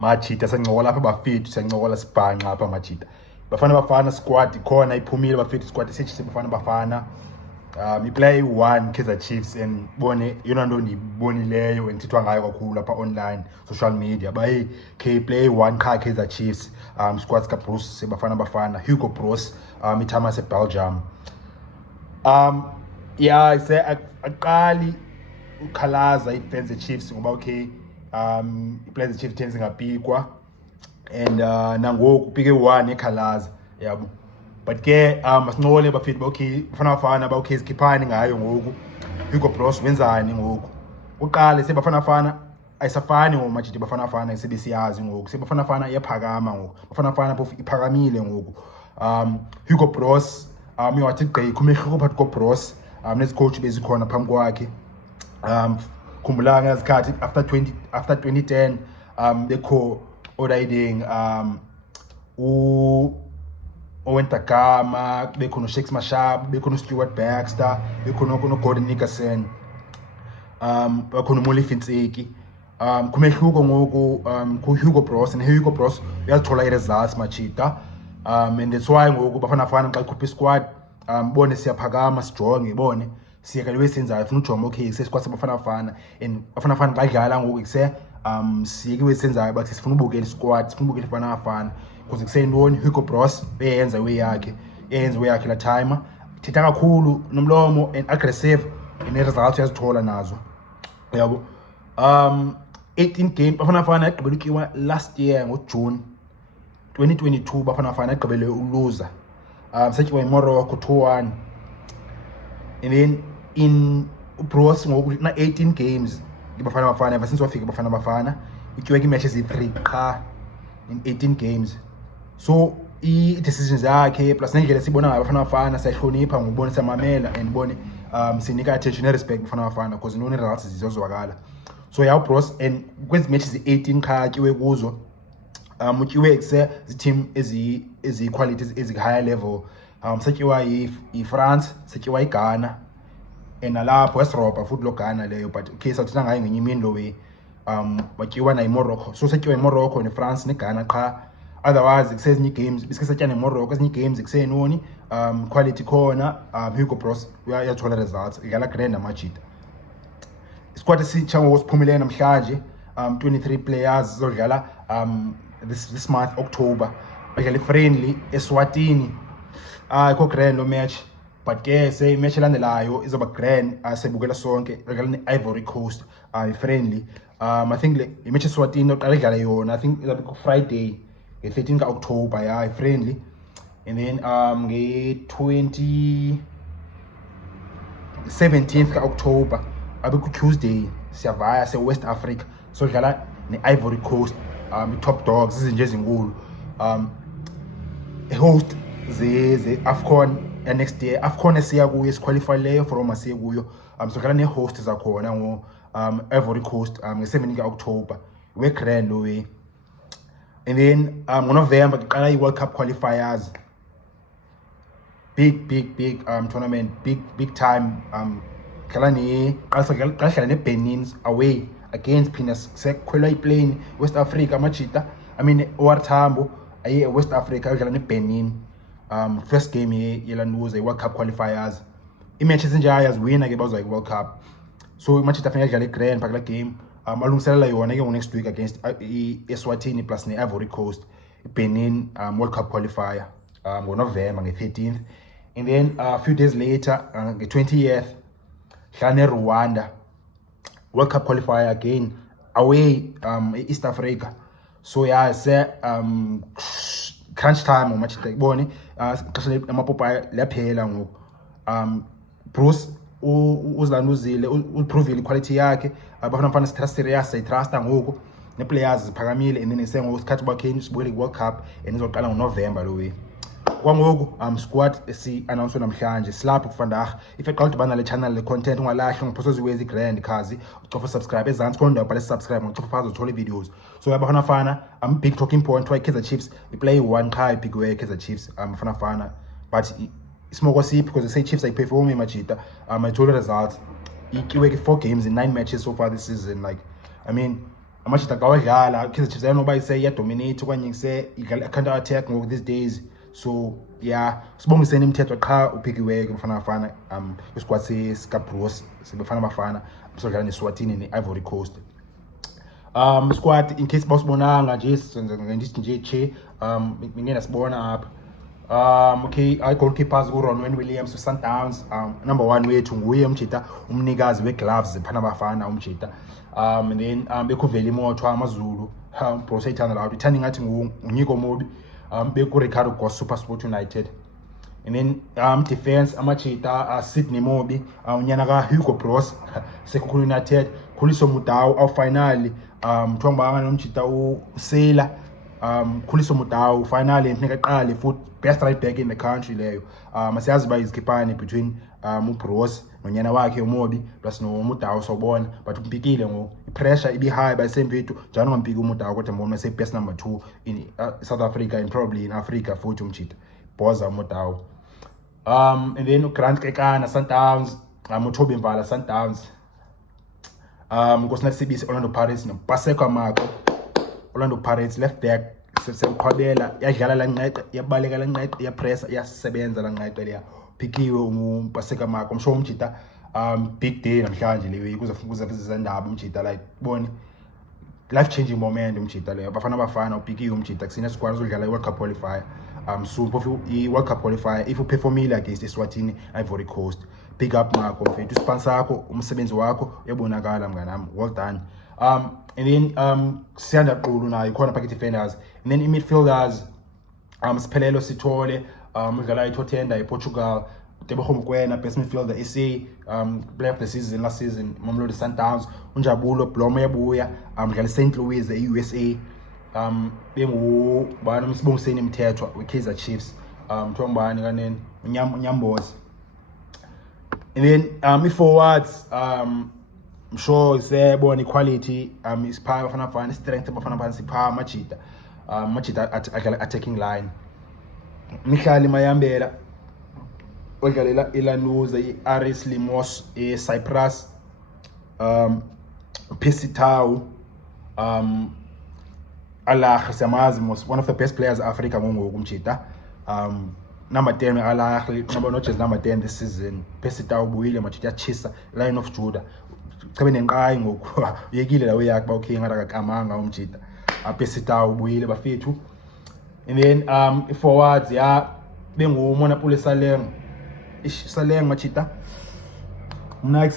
Machita sencokola apha bafethu sencokola sibhanqa apha machita. Bafana squad ikhona iphumile bafethu squad sethi Bafana. I-player 1 Kaizer Chiefs and bone yona nto ndiyibonileyo endithethwa ngayo kakhulu apha online social media baye player 1 qha Kaizer Chiefs squad ska Bruce Bafana Hugo Bros ithama seBelgium. Yeah ise aqali ukhalaza ifans Chiefs ngoba i-players Chiefs tense ngapikwa and nangoku pike 1 ekhalaza yabo. But ke masincole bafethu Bafana sikhiphani ngayo ngoku. Hugo Bros wenzani ngoku? Uqale Bafana ayisafani ngomajidi Bafana isebesiyazi ngoku. Bafana iyaphakama ngoku. Bafana phofu iphakamile ngoku. Hugo Bros uyathi gqi kumehluko phakathi koBros nezicoach bezikhona phambi kwakhe. Khumbula ngezikhathi after 2010 bekho odayiding Owen Takama, bekhona Shakes Mashab, bekhona Stuart Baxter, bekhona Gordon Nickerson, bekhona Molly Fintseki. Kumehluko ngoku ku-Hugo Bros and Hugo Bros uyazithola i-results machita. And that's why ngoku Bafana xa ikhupha squad bone siyaphakama sijonge bone siyeka lewe senzayo funa ujonga okay squad Bafana and Bafana xa idlala ngoku kuse siyekiwe senzayo bathi sifuna ubukela squad sifuna ubukela Bafana because kusentoni Hugo Bros beyenza way yakhe la timer thetha kakhulu nomlomo and aggressive ine results yazithola nazo yabo. 18 game Bafana igqibelutyiwa last year ngoJune 2022 Bafana igqibele uluza setyiwa iMorocco 2-1 and then in Bros ngoku na 18 games Bafana ever since wafika Bafana ityiwe matches 3 qha in 18 games. So i-decisions yakhe plus nendlela sibona ngayo Bafana siyahlonipha ngokubonisa amamela and bone sinika attention respect Bafana because none results zizozwakala. So yaw Bros and kwezi matches 18 qha tyiwe kuzo utyiwe kuse team ezi qualities ezi higher level setyiwa i-France setyiwa iGhana and nalapho esiropa futhi lo Ghana leyo but okay sathina ngayo ngenye imini lo way batyiwa na iMorocco. So setyiwa iMorocco neFrance neGhana qha. Otherwise kusezinye games bisike setyana eMorocco ezinye games kusenoni quality khona Hugo Bros uyathola results idlala grand amajita. Squad esitsha ngosiphumelele namhlanje 23 players zodlala this month October badlala friendly eSwatini ikho grand lo match but ke say match elandelayo izoba grand sebukela sonke badlala neIvory Coast friendly. I think le match eSwatini oqala idlala yona I think izoba Friday 13 October yeah friendly and then nge 17th October abe Tuesday siyavaya West Africa so dlala neIvory Coast top dogs izinje ezinkulu host ze AFCON next year AFCON esiya kuyo isiqualify leyo from asiye kuyo so dlala ne-host zakhona ngo Ivory Coast nge 17 October we grand lo way. And then ngoNovember kuqala i-World Cup qualifiers big tournament big time qala ne-Benin away against Pinas sekukhwela iplane West Africa amajita I mean owarthambo aye West Africa udlala neBenin first game yelanduza i-World Cup qualifiers i-matches enjaya ziwina ke bazwa i-World Cup so imajita fanele idlala i-grand phakula game alungiselela yona ke next week against eSwatini plus neIvory Coast Benin World Cup qualifier ngoNovember nge-13th and then a few days later nge-20th dlala Rwanda World Cup qualifier again away East Africa. So yeah se crunch time umachita ibone xesha amapopa laphela ngoku Bruce uzilanduzile uprovile quality yakhe Bafana sitrasta ngoku ne-players ziphakamile and then isengo isikhathi bakhe sibukele i-World Cup and izoqala ngoNovember lo way. Kwangoku squad esi-announce namhlanje silapho kufandaga if eqala udibana le channel le content ungalahli ngiphosoza iwezi grand khazi ucofa subscribe ezantsi khona ndawo bhala subscribe ngocofa phazo uthola videos. So Bafana big talking point why Kaizer Chiefs play 1 qha ibhigwe Kaizer Chiefs Bafana but ismoko siphi because they say Chiefs perform imajita I told results ikiwe 4 games in 9 matches so far this season like I mean amashita xa wadlala Kaizer Chiefs ayanoba iseyadominate okanye counter attack ngoku these days. So yeah, sibongiseni imithetho qha uphikiweyo Bafana Bafana isquad sikaBruce seBafana Bafana sodlala neSwatini neIvory Coast. Squad in case bawusibonanga nje ngithi nje che ngingena sibona apha. Okay, goalkeepers Ronwen Williams Sundowns. Number 1 wethu nguye umjita umnikazi wegloves Bafana Bafana umjita. And then bekuvela imoto amaZulu bro sayithanda la ithanda ngathi ngunyiko mobi beku Ricardo Go Super Sport United. And then defense amachita Sydney Mobi unyana ka Hugo Bros Sekhukhulu United Khuliso Mudau aw finally mthongba nomjita uSela Khuliso Mudau finally ngineka qale futhi best right back in the country leyo. Asiyazi ba izikhipani between uBros nonyana wakhe uMobi plus no Mudau sobona but umpikile ngo pressure ibi high by same vitu njalo ngampiki uMudau kodwa mbona say best number 2 in South Africa and probably in Africa futhi umjita Boza Mudau. And then Grant Kekana Sundowns Muthobi Mvala Sundowns. Nkosinathi Sibisi Orlando Pirates noPaseka Mako Orlando Pirates left back seqhwabela yadlala la nqeqe yabaleka la nqeqe yapressa yasebenza la nqeqe leya phikiwe uPaseka Mako umsho umjita big day namhlanje leyo kuze izindaba umjita like boni life changing moment umjita leyo Bafana Bafana uphikiwe umjita kusina squad uzodlala iWorld Cup qualifier soon iWorld Cup qualifier if uperformile against eSwatini Ivory Coast. Pick up Marco mfethu sponsor yakho umsebenzi wakho uyabonakala mnganami, well done. And then siyanda qulu nayo khona packet defenders and then midfielders Siphelelo Sithole udlala iTotenda ePortugal, Tebogo Mokoena best midfielder SA player of the season last season Mamelodi Sundowns, uNjabulo Blomo yabuya udlala St. Louis eUSA bengu bana Msibongiseni Mthethwa weKaizer Chiefs mthongibani kanene uNyambozi. And then forwards I'm sure sebona equality isipha Bafana Bafana strength Bafana Bafana sipha machita attacking line. Mihlali Mayambela odlalela iLanuza iAris Limos eCyprus Pisitau Alagh siyamazi one of the best players Africa ngoku umjita. Number 10 Alagh not just number 10 this season. Pesita ubuyile machita chisa Lion of Judah. Chabe nenqayi ngoku uyekile la uyakhe bawukhe ngakakamanga umjita. Pesita ubuyile bafethu. And then forwards ya bengu Monapule Saleng. Saleng machita. Mna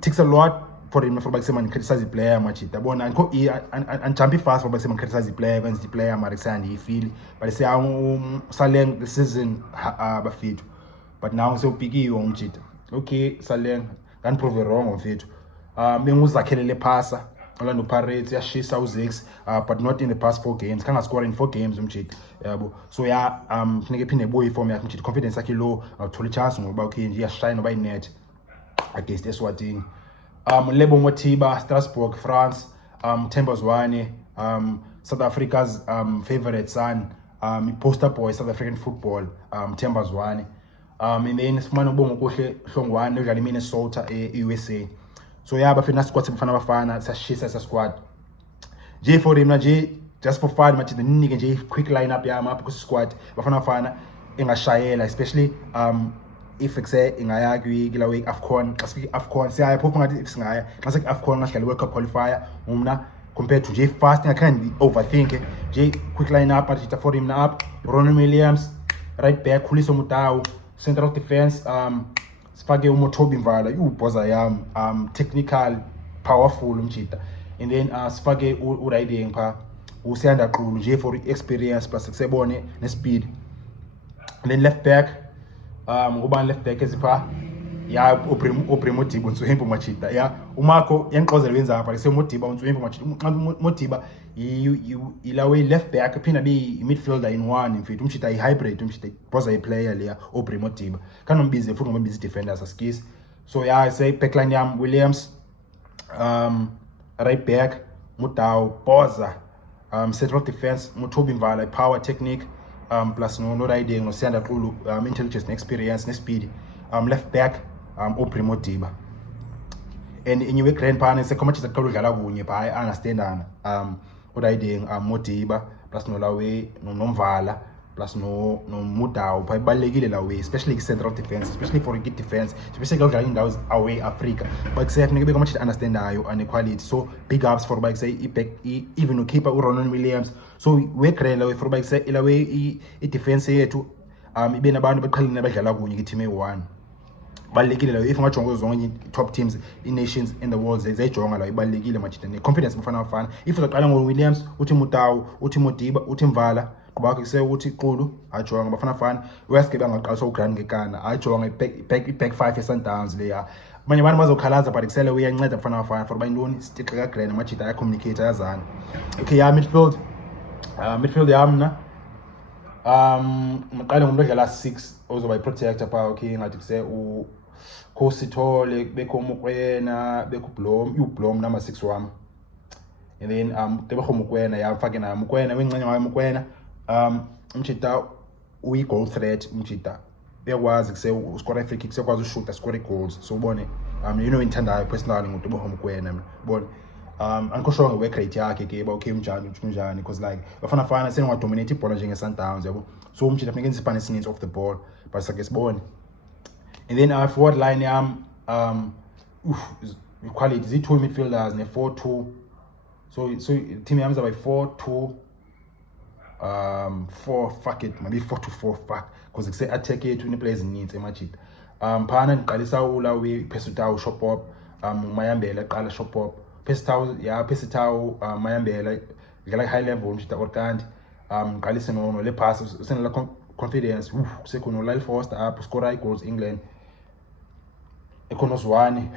takes a lot for him for bakisema criticize the player machita. Bona and jumpy fast for bakisema criticize the player when the player Marixandi you feel but say Saleng the season bafethu. But now so picky umjita. Okay, Saleng can prove wrong of it. Benguzakhelele phasa Orlando Pirates yashisa u6 but not in the past 4 games. Kanga score in 4 games umjita. Yabo. So yeah funeke phinde boy form yakhe umjita, confidence yakhe low awuthola chance ngoba okay nje yashine oba inet against eSwatini. Lebo Motiba Strasbourg France, Themba Zwane South Africa's favorite son, poster boy South African football Themba Zwane. And then sifumana ubongo kuhle Hlongwane udlala eMinnesota eUSA. So yeah bafina squad Bafana Bafana sashisa sa squad nje for him nje just for fun match ninike nje quick lineup yami apha ku squad Bafana Bafana engashayela especially if ekuse ingaya kila week AFCON xa sifika AFCON siyaya phofu ngathi if singaya xa sike AFCON ngahlala World Cup qualifier umna compared to nje fast ngakhange overthink nje quick lineup at for him na up Ronwen Williams right back Khuliso Mudau central defense sifake uMuthobi Mvala ubhoza yami technical powerful umjita. And then sifake uriding pha usiyanda qulu nje for experience plus kusebone nespeed. And then left back ngubani left back ezipha ya Oprimo Modiba uNtswempu machita ya uMarco yanqozela wenza apha lese Modiba uNtswempu machita. Modiba ilawe left back phina be midfielder in one mfethu umjita hybrid umjita boza player leya Oprimo Modiba kanombize futhi ngombize defenders askis. So yeah I say backline yam Williams right back Mudau boza central defense Muthobi Mvala power technique plus no riding no siyanda qulu intelligence experience ne speed. Left back Oprimo Modiba. and inyiwe grand phana sekhomachisa kuqala udlala kunye pha understandana udayiding Modiba plus nolawe nomvala plus no Mudau pha ibalekile la way, especially central defense, especially for a good defense, especially ka udlala indawo away Africa, but kusefuneka beke amachita understandayo and equality. So big ups for like say back even ukeeper uRonan Williams. So we create la way for like say ila way I defense yethu ibe nabantu beqhelene badlala kunye team e1 balekile la if ungajonga zonke top teams in nations in the world zeyijonga la ibalekile machita ne confidence Bafana if uzaqala ngoWilliams uthi Mudau uthi Modiba uthi Mvala kuba kuse uthi Qulu ajonga Bafana weske bangaqaliswa uGrand ngekana ajonga back 5 eSundowns leya abanye abantu bazokhalaza but kusele uyanceda Bafana for bayintoni stick ka Grand machita ya communicate yazana. Okay, ya midfield yamna maqale ngomuntu odlala 6 ozoba iprotector pha. Okay, ngathi kuse Khosithole bekho Mokoena bekho Blom number 6 wami, and then tebekho Mokoena yafake na Mokoena wencane wayo Mokoena umchita uyi goal threat umchita uyakwazi kuse uscore free kick sekwazi ushoot score goals. So ubone you know inthandayo personally ngomuntu bekho Mokoena mina ubone angikho work rate yakhe ke ba okay unjani because like Bafana senga dominate ibhola njenge Sundowns yabo. So umchita funeka insipane sininzi off the ball but sake sibone. And then forward line quality is 2 midfielders and 4-2. So team yams by 4-2 4 fuck it maybe 4-4 fuck because say attack it when players needs emachit phana niqalisa ula we Pesutau shop up Mayambela qala shop up Pesutau Mayambela like high level mchita orkandi qalise no le pass senela confidence sekuno Lyle Foster up score goals England ekonozwane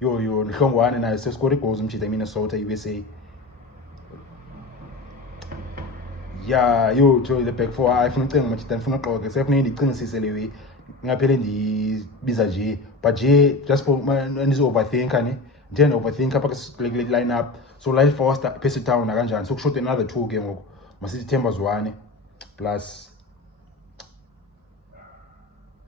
yo nihlongwane naye sescore goals mchita Minnesota USA. Yeah, yo to the back four ifuna ucinga machita ngifuna uxoxe sefuna ndicingisise lewe ngaphele ndibiza nje but nje just for manizo overthink ani then overthink apha kule line up. So Lyle Foster Pesutau na kanjani so kushoot another 2 ke ngoku masithi Themba Zwane plus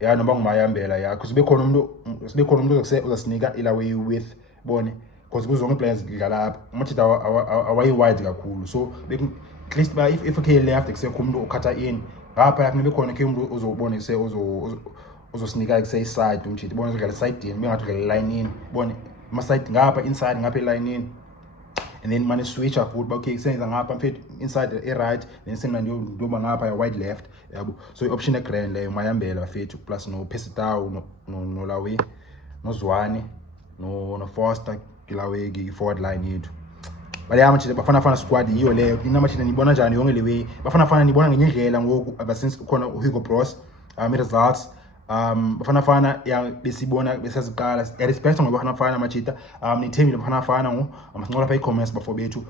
ya noma ngumayambela ya because bekhona umuntu uzasinika ila way with bone because kuzonke players dlala lapha umachita away wide kakhulu. So at least ba if okay left kusekho umuntu ukhatha in ngapha yakunika bekhona ke umuntu uzobona kuse uzosinika kuse side umchita bone udlala side in bengathi udlala line in bone ama side ngapha inside ngapha line in and then mane switch up but okay senza ngapha mfethu inside right then senza ndoba ngapha ya wide left yabo. So option egrand leyo mayambela bafethu plus no Pesutau no Lawe no Zwane no Foster kilawe ki forward line yethu bale amachita Bafana squad yiyo leyo. Inamachita nibona njani yonke lewe Bafana nibona ngenye indlela ngoku ever since khona Hugo Bros results Bafana ya besibona besaziqala respect ngoba Bafana machita nithembile Bafana ngo amasincola pha e-commerce bafo bethu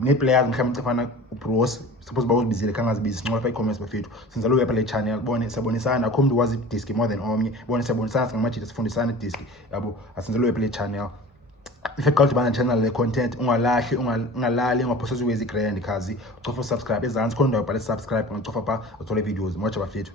ne players mhlawumbe Bafana uBros suppose bawuzibizile kangazibizi sincola pha e-commerce bafethu senza lo yapha le channel bone siyabonisana akho umuntu wazi disc more than omnye bone siyabonisana singamachita sifundisana disc yabo asenza lo yapha le channel. If you go to the channel le content ungalahli ungalali ungaphosa uwezi grand khazi ucofa subscribe ezantsi khona ndawo bhala subscribe ungacofa pha uthole videos moja bafethu.